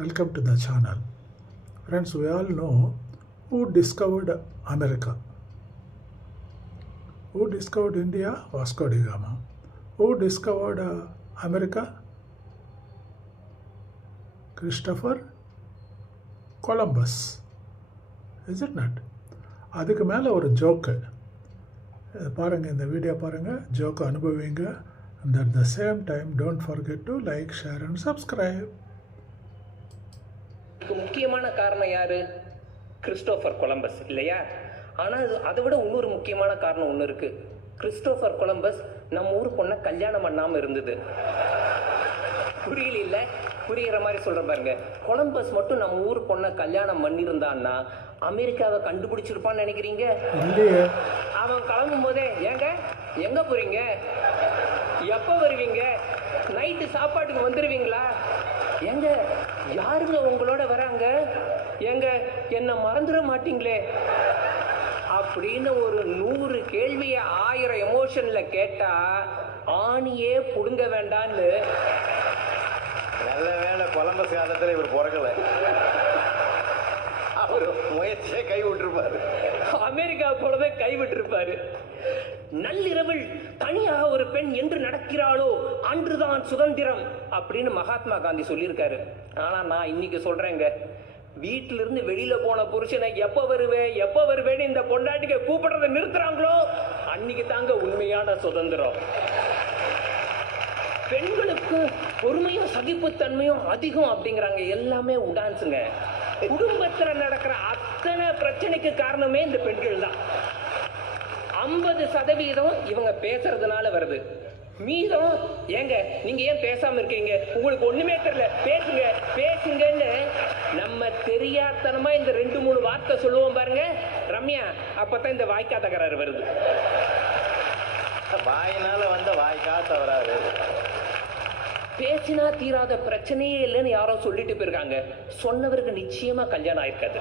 Welcome to the channel. Friends, we all know who discovered America. Who discovered India? Vasco da Gama. Who discovered America? Christopher Columbus. Is it not? அதுக்கு மேலே ஒரு joke பாருங்கள், இந்த video பாருங்கள், joke அனுபவிங்க. And at the same time, don't forget to like, share and subscribe. முக்கியமான காரணம் யாரு? Christopher Columbus இல்லையா? ஆனால் அதை விட இன்னொரு முக்கியமான காரணம் ஒன்று இருக்கு. கிறிஸ்டோபர் கொலம்பஸ் நம்ம ஊர் பொண்ணை கல்யாணம் பண்ணாமல் இருந்தது. புரியல இல்லை? புரிகிற மாதிரி சொல்கிற பாருங்க. கொலம்பஸ் மட்டும் நம்ம ஊர் பொண்ணை கல்யாணம் பண்ணியிருந்தான்னா அமெரிக்காவை கண்டுபிடிச்சிருப்பான்னு நினைக்கிறீங்க? அவன் கிளம்பும் போதே எங்க போறீங்க, எப்போ வருவீங்க, நைட்டு சாப்பாட்டுக்கு வந்துடுவீங்களா, யாருங்க உங்களோட வராங்க, என்ன மறந்துட மாட்டீங்களே அப்படின்னு ஒரு 100 கேள்வியை 1000 எமோஷன்ல கேட்டா ஆணியே புடுங்க வேண்டான்னு. நல்ல வேலை கொலம்பஸ் காலத்தில் இவர் பிறக்கல, அவர் முயற்சியை கைவிட்டிருப்பாரு, அமெரிக்கா போலவே கைவிட்டிருப்பாரு. நள்ளிரவில் தனியாக ஒரு பெண் என்று நடக்கிறாளோ அன்றுதான் சுதந்திரம் அப்படின்னு மகாத்மா காந்தி சொல்லியிருக்காரு. ஆனா நான் இன்னைக்கு சொல்றேங்க, வீட்டில இருந்து வெளியில போன புருஷனை எப்ப வருவேன்னு இந்த பொண்டாட்டிக்க கூப்பிடுறதை நிறுத்துறாங்களோ அன்னைக்கு தாங்க உண்மையான சுதந்திரம். பெண்களுக்கு பொறுமையும் சகிப்புத்தன்மையும் அதிகம் அப்படிங்கிறாங்க. எல்லாமே உடான்ஸுங்க. குடும்பத்துல நடக்கிற அத்தனை பிரச்சனைக்கு காரணமே இந்த பெண்கள் தான். 50% இவங்க பேசுறதுனால வருது. மீதம் நீங்க ஏன் பேசாம இருக்கீங்க, உங்களுக்கு ஒண்ணுமே தெரியல, பேசுங்கன்னு நம்ம தெரியாதனமா இந்த 2-3 வார்த்தை சொல்லுவோம் பாருங்க ரம்யா, அப்பதான் இந்த வாய்க்கா தகராறு வருது. வாயினால வந்த வாய்க்கா தவறாது. பேசினா தீராத பிரச்சனையே இல்லைன்னு யாரோ சொல்லிட்டு போயிருக்காங்க. சொன்னவருக்கு நிச்சயமா கல்யாணம் ஆயிருக்காது.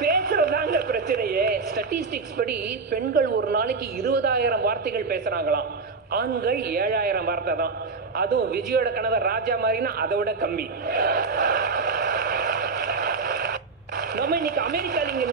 பேசுறதாங்க பிரச்சனையே. ஸ்டாட்டிஸ்டிக்ஸ் படி பெண்கள் ஒரு நாளைக்கு 20,000 வார்த்தைகள் பேசுறாங்களாம், ஆண்கள் 7,000 வார்த்தை தான். அதுவும் விஜயோட கணவர் ராஜா மாதிரினா அதை விட கம்மி. நம்ம இன்னைக்கு அமெரிக்கால